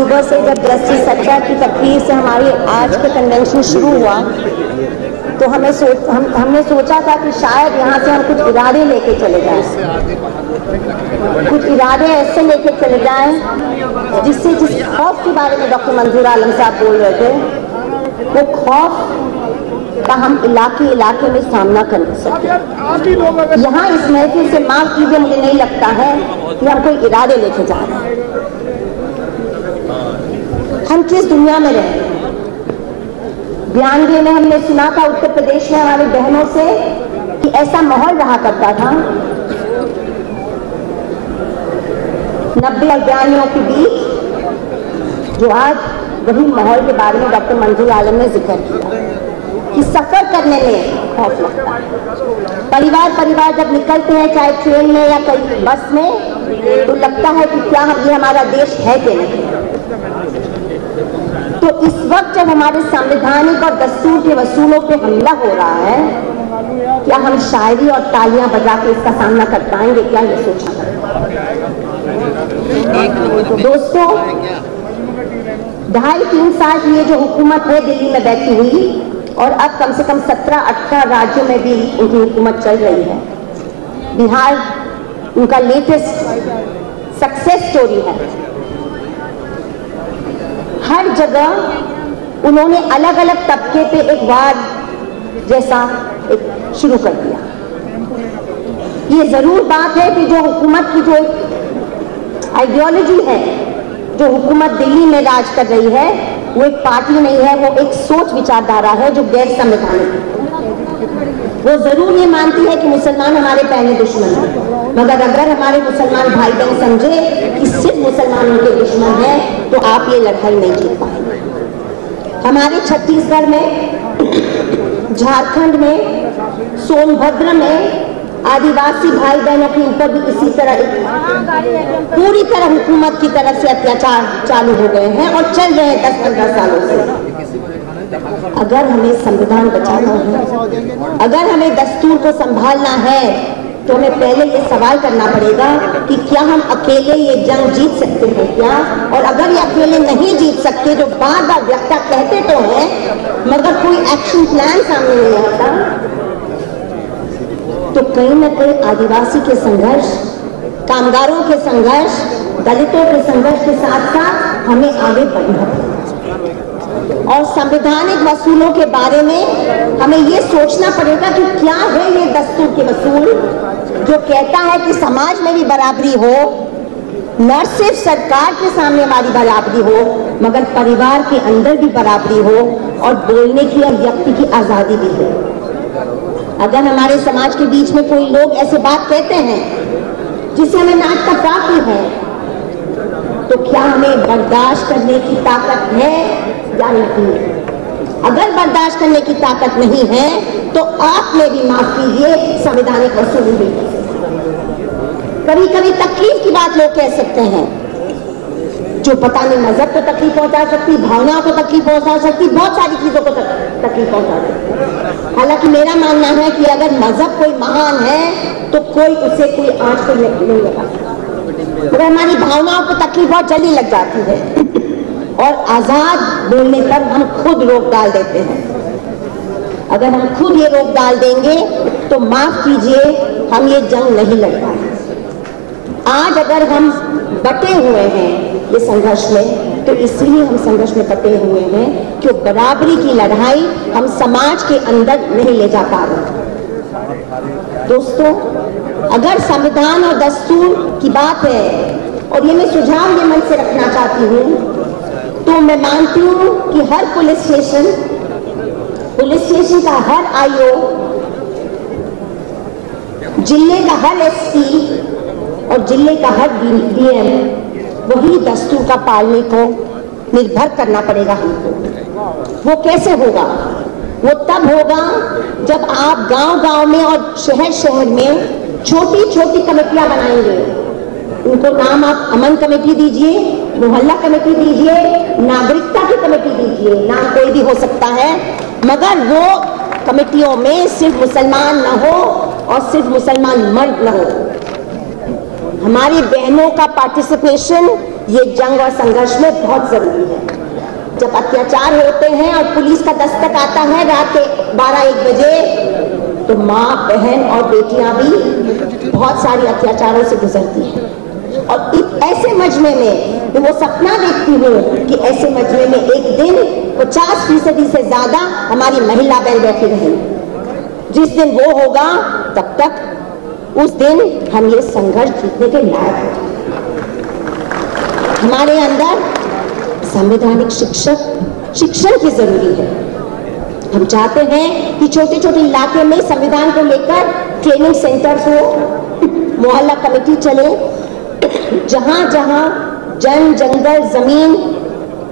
सुबह से जब जस्टिस सच्चा की तकरीर से हमारी आज के कन्वेंशन शुरू हुआ तो हमने सोचा था कि शायद यहाँ से हम कुछ इरादे लेके चले जाएं, कुछ इरादे ऐसे लेके चले जाएं जिससे जिस खौफ के बारे में डॉक्टर मंजूर आलम साहब बोल रहे थे वो खौफ का हम इलाके में सामना कर सकें। यहाँ इस महफिल से माफ कीजिए, मुझे नहीं लगता है कि हम कोई इरादे लेके जा रहे हैं। हम किस दुनिया में रहे हैं? बयानवे में हमने सुना था उत्तर प्रदेश में हमारी बहनों से कि ऐसा माहौल रहा करता था 90 और 92 के बीच, जो आज वही माहौल के बारे में डॉक्टर मंजूर आलम ने जिक्र किया कि सफर करने में खौफ लगता है। परिवार जब निकलते हैं चाहे ट्रेन में या कहीं बस में तो लगता है कि क्या ये हमारा देश है कि नहीं। तो इस वक्त जब हमारे संवैधानिक और दस्तूर के वसूलों पे हमला हो रहा है, क्या हम शायरी और तालियां बजा के इसका सामना कर पाएंगे? क्या ये सोचना पड़ेगा। दोस्तों, 2.5-3 साल की ये जो हुकूमत है दिल्ली में बैठी हुई और अब कम से कम 17-18 राज्यों में भी उनकी हुकूमत चल रही है। बिहार उनका लेटेस्ट सक्सेस स्टोरी है। हर जगह उन्होंने अलग अलग तबके पे एक वार जैसा शुरू कर दिया। ये जरूर बात है कि जो हुकूमत की जो आइडियोलॉजी है, जो हुकूमत दिल्ली में राज कर रही है, वो एक पार्टी नहीं है, वो एक सोच विचारधारा है जो गैर संवैधानिक है। वो जरूर ये मानती है कि मुसलमान हमारे पहले दुश्मन हैं, मगर अगर हमारे मुसलमान भाई बहन समझे कि सिर्फ मुसलमान उनके दुश्मन है तो आप ये लड़ाई नहीं जीत पाएंगे। हमारे छत्तीसगढ़ में, झारखंड में, सोनभद्र में आदिवासी भाई बहनों के ऊपर भी इसी तरह पूरी तरह हुकूमत की तरफ से अत्याचार चालू हो गए हैं और चल रहे हैं 10-15 सालों से। अगर हमें संविधान बचाना है, अगर हमें दस्तूर को संभालना है, तो हमें पहले ये सवाल करना पड़ेगा कि क्या हम अकेले ये जंग जीत सकते हैं क्या? और अगर ये अकेले नहीं जीत सकते, जो बार बार वक्ता कहते तो हैं मगर कोई एक्शन प्लान सामने नहीं आता, तो कहीं ना कहीं आदिवासी के संघर्ष, कामगारों के संघर्ष, दलितों के संघर्ष के साथ साथ हमें आगे बढ़ना है। और संवैधानिक वसूलों के बारे में हमें ये सोचना पड़ेगा कि क्या है ये दस्तूर के वसूल जो कहता है कि समाज में भी बराबरी हो, न सिर्फ सरकार के सामने हमारी बराबरी हो मगर परिवार के अंदर भी बराबरी हो और बोलने की और व्यक्ति की आजादी भी हो। अगर हमारे समाज के बीच में कोई लोग ऐसे बात कहते हैं जिससे हमें नाक का प्राप्ति है, तो क्या हमें बर्दाश्त करने की ताकत है या नहीं? अगर बर्दाश्त करने की ताकत नहीं है तो आपने भी माफ कीजिए संवैधानिक वसूल भी। कभी कभी तकलीफ की बात लोग कह सकते हैं, जो पता नहीं मजहब को तकलीफ पहुंचा सकती, भावनाओं को तकलीफ पहुंचा सकती, बहुत सारी चीजों को तकलीफ पहुंचा सकती। हालांकि मेरा मानना है कि अगर मजहब कोई महान है तो कोई उसे कोई आंच को नहीं लगा, मगर हमारी भावनाओं को तकलीफ बहुत जल्दी लग जाती है और आजाद बोलने पर हम खुद रोक डाल देते हैं। अगर हम खुद ये रोक डाल देंगे तो माफ कीजिए हम ये जंग नहीं लड़ पाएंगे। आज अगर हम बटे हुए हैं ये संघर्ष में, तो इसलिए हम संघर्ष में बटे हुए हैं कि बराबरी की लड़ाई हम समाज के अंदर नहीं ले जा पा रहे। दोस्तों, अगर संविधान और दस्तूर की बात है और ये मैं सुझाव ये मन से रखना चाहती हूँ, तो मैं मानती हूँ कि हर पुलिस स्टेशन का हर आईओ, जिले का हर एसपी और जिले का हर डीएम वही दस्तूर का पालने को निर्भर करना पड़ेगा हमको। वो कैसे होगा? वो तब होगा जब आप गांव-गांव में और शहर में छोटी छोटी कमेटियां बनाएंगे। उनको नाम आप अमन कमेटी दीजिए, मोहल्ला कमेटी दीजिए, नागरिकता की कमेटी दीजिए, नाम कोई भी हो सकता है, मगर वो कमेटियों में सिर्फ मुसलमान न हो और सिर्फ मुसलमान मर्द न हो। हमारी बहनों का पार्टिसिपेशन ये जंग और संघर्ष में बहुत जरूरी है। जब अत्याचार होते हैं और पुलिस का दस्तक आता है रात के 12-1 बजे, तो माँ, बहन और बेटियां भी बहुत सारी अत्याचारों से गुजरती हैं। और ऐसे मजमे में तो वो सपना देखती हूँ कि ऐसे मजमे में एक दिन 50% से ज्यादा हमारी महिला बहन बैठी रहेंगी। जिस दिन वो होगा, तब तक उस दिन हम ये संघर्ष जीतने के लायक हैं। हमारे अंदर संवैधानिक शिक्षण की जरूरी है। हम चाहते हैं कि छोटे छोटे इलाके में संविधान को लेकर ट्रेनिंग सेंटर्स हो, मोहल्ला कमेटी चले, जहां जहां जन जंगल जमीन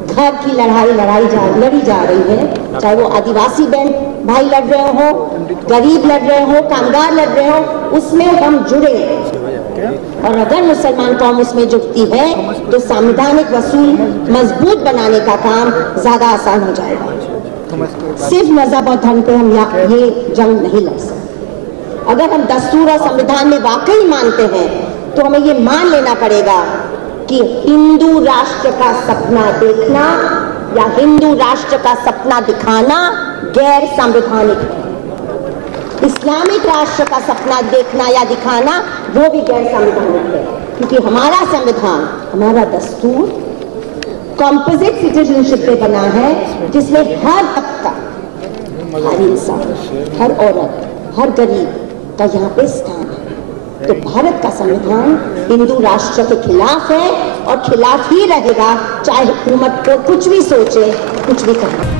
घर की लड़ी जा रही है, चाहे वो आदिवासी बहन भाई लड़ रहे हो, गरीब लड़ रहे हो, कामगार लड़ रहे हो, उसमें हम जुड़े। और अगर मुसलमान कौम उसमें जुटती है तो संवैधानिक वसूल मजबूत बनाने का काम ज्यादा आसान हो जाएगा। सिर्फ मजहब और धर्म पे हम ये जंग नहीं लड़ सकते। अगर हम दस्तूर और संविधान में वाकई मानते हैं तो हमें ये मान लेना पड़ेगा कि हिंदू राष्ट्र का सपना देखना या हिंदू राष्ट्र का सपना दिखाना गैर संवैधानिक है। इस्लामिक राष्ट्र का सपना देखना या दिखाना वो भी गैर संवैधानिक है, क्योंकि हमारा संविधान, हमारा दस्तूर कॉम्पोजिट सिटीजनशिप पे बना है, जिसमें हर तबका, हर इंसान, हर औरत, हर गरीब का यहाँ पे स्थान है। तो भारत का संविधान हिंदू राष्ट्र के खिलाफ है और खिलाफ ही रहेगा, चाहे हुकूमत को कुछ भी सोचे, कुछ भी कहे।